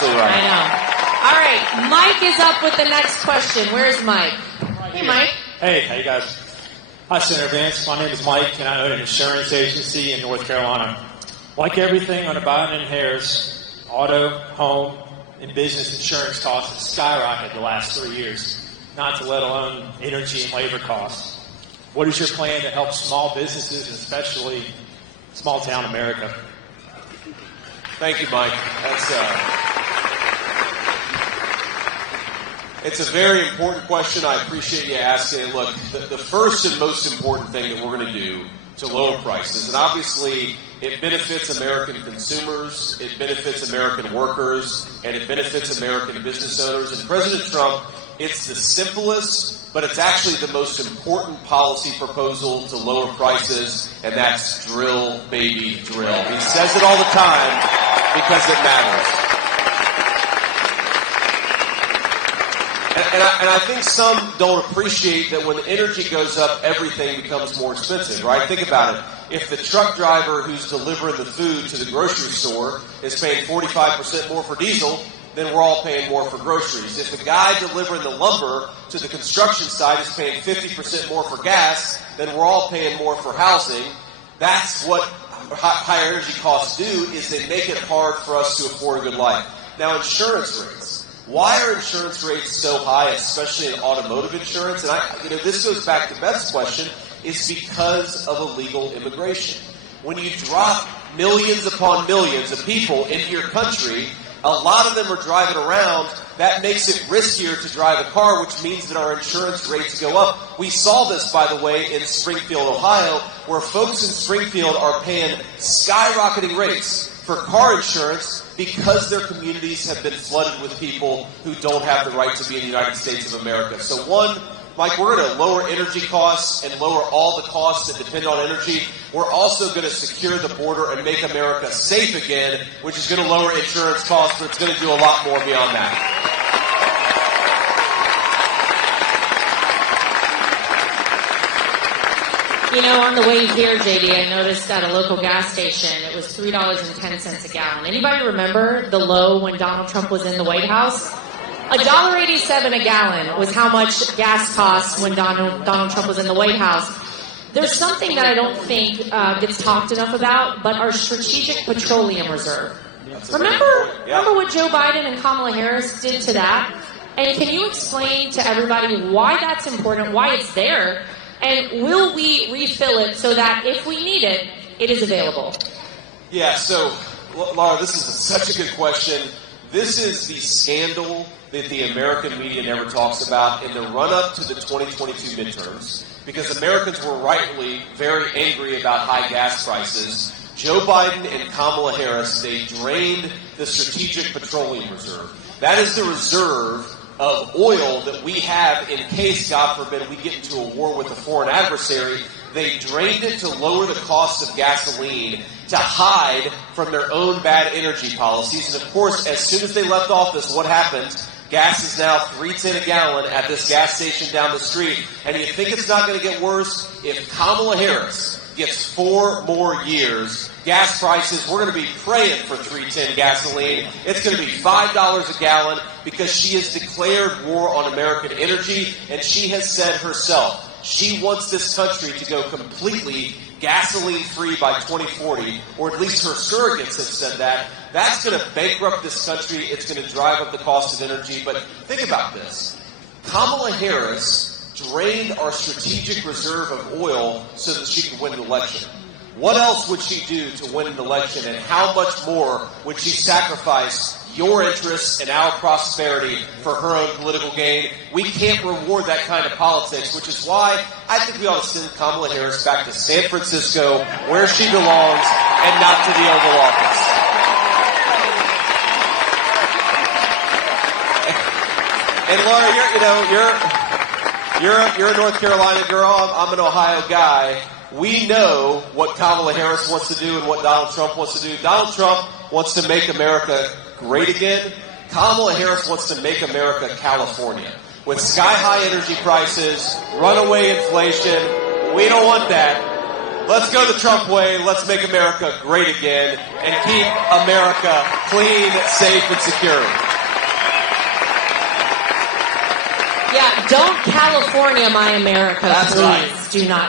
absolutely right. I know. All right, Mike is up with the next question. Where's Mike? Hey, Mike. Hey, how you guys? Hi, Senator Vance. My name is Mike, and I own an insurance agency in North Carolina. Like everything under Biden and Harris, auto, home, and business insurance costs have skyrocketed the last 3 years, not to let alone energy and labor costs. What is your plan to help small businesses, especially small town America? Thank you, Mike. It's a very important question. I appreciate you asking it. Look, the first and most important thing that we're going to do to lower prices, and obviously it benefits American consumers, it benefits American workers, and it benefits American business owners. And President Trump, it's the simplest, but it's actually the most important policy proposal to lower prices, and that's drill, baby, drill. He says it all the time because it matters. And I think some don't appreciate that when the energy goes up, everything becomes more expensive, right? Think about it. If the truck driver who's delivering the food to the grocery store is paying 45% more for diesel, then we're all paying more for groceries. If the guy delivering the lumber to the construction site is paying 50% more for gas, then we're all paying more for housing. That's what higher energy costs do, is they make it hard for us to afford a good life. Now, insurance rates. Why are insurance rates so high, especially in automotive insurance? And this goes back to Beth's question, is because of illegal immigration. When you drop millions upon millions of people into your country, a lot of them are driving around. That makes it riskier to drive a car, which means that our insurance rates go up. We saw this, by the way, in Springfield, Ohio, where folks in Springfield are paying skyrocketing rates for car insurance because their communities have been flooded with people who don't have the right to be in the United States of America. So one, Mike, we're going to lower energy costs and lower all the costs that depend on energy. We're also going to secure the border and make America safe again, which is going to lower insurance costs, but it's going to do a lot more beyond that. You know, on the way here, JD, I noticed at a local gas station, it was $3.10 a gallon. Anybody remember the low when Donald Trump was in the White House? $1.87 a gallon was how much gas cost when Donald Trump was in the White House. There's something that I don't think gets talked enough about, but our strategic petroleum reserve. Remember what Joe Biden and Kamala Harris did to that? And can you explain to everybody why that's important, why it's there? And will we refill it so that if we need it, it is available? Yeah, so, Laura, this is such a good question. This is the scandal that the American media never talks about in the run-up to the 2022 midterms, because Americans were rightly very angry about high gas prices. Joe Biden and Kamala Harris, they drained the strategic petroleum reserve. That is the reserve of oil that we have in case, God forbid, we get into a war with a foreign adversary. They drained it to lower the cost of gasoline, to hide from their own bad energy policies. And of course, as soon as they left office, what happened? Gas is now $3.10 a gallon at this gas station down the street. And you think it's not going to get worse? If Kamala Harris gets 4 more years, gas prices, we're going to be praying for $3.10 gasoline. It's going to be $5 a gallon, because she has declared war on American energy, and she has said herself she wants this country to go completely gasoline-free by 2040, or at least her surrogates have said that. That's going to bankrupt this country. It's going to drive up the cost of energy. But think about this. Kamala Harris drained our strategic reserve of oil so that she could win an election. What else would she do to win an election, and how much more would she sacrifice your interests and our prosperity for her own political gain? We can't reward that kind of politics, which is why I think we ought to send Kamala Harris back to San Francisco, where she belongs, and not to the Oval Office. And Laura, you're a North Carolina girl. I'm an Ohio guy. We know what Kamala Harris wants to do and what Donald Trump wants to do. Donald Trump wants to make America great again. Kamala Harris wants to make America California. With sky-high energy prices, runaway inflation, we don't want that. Let's go the Trump way. Let's make America great again and keep America clean, safe, and secure. Yeah, don't California my America, That's please. right. Do not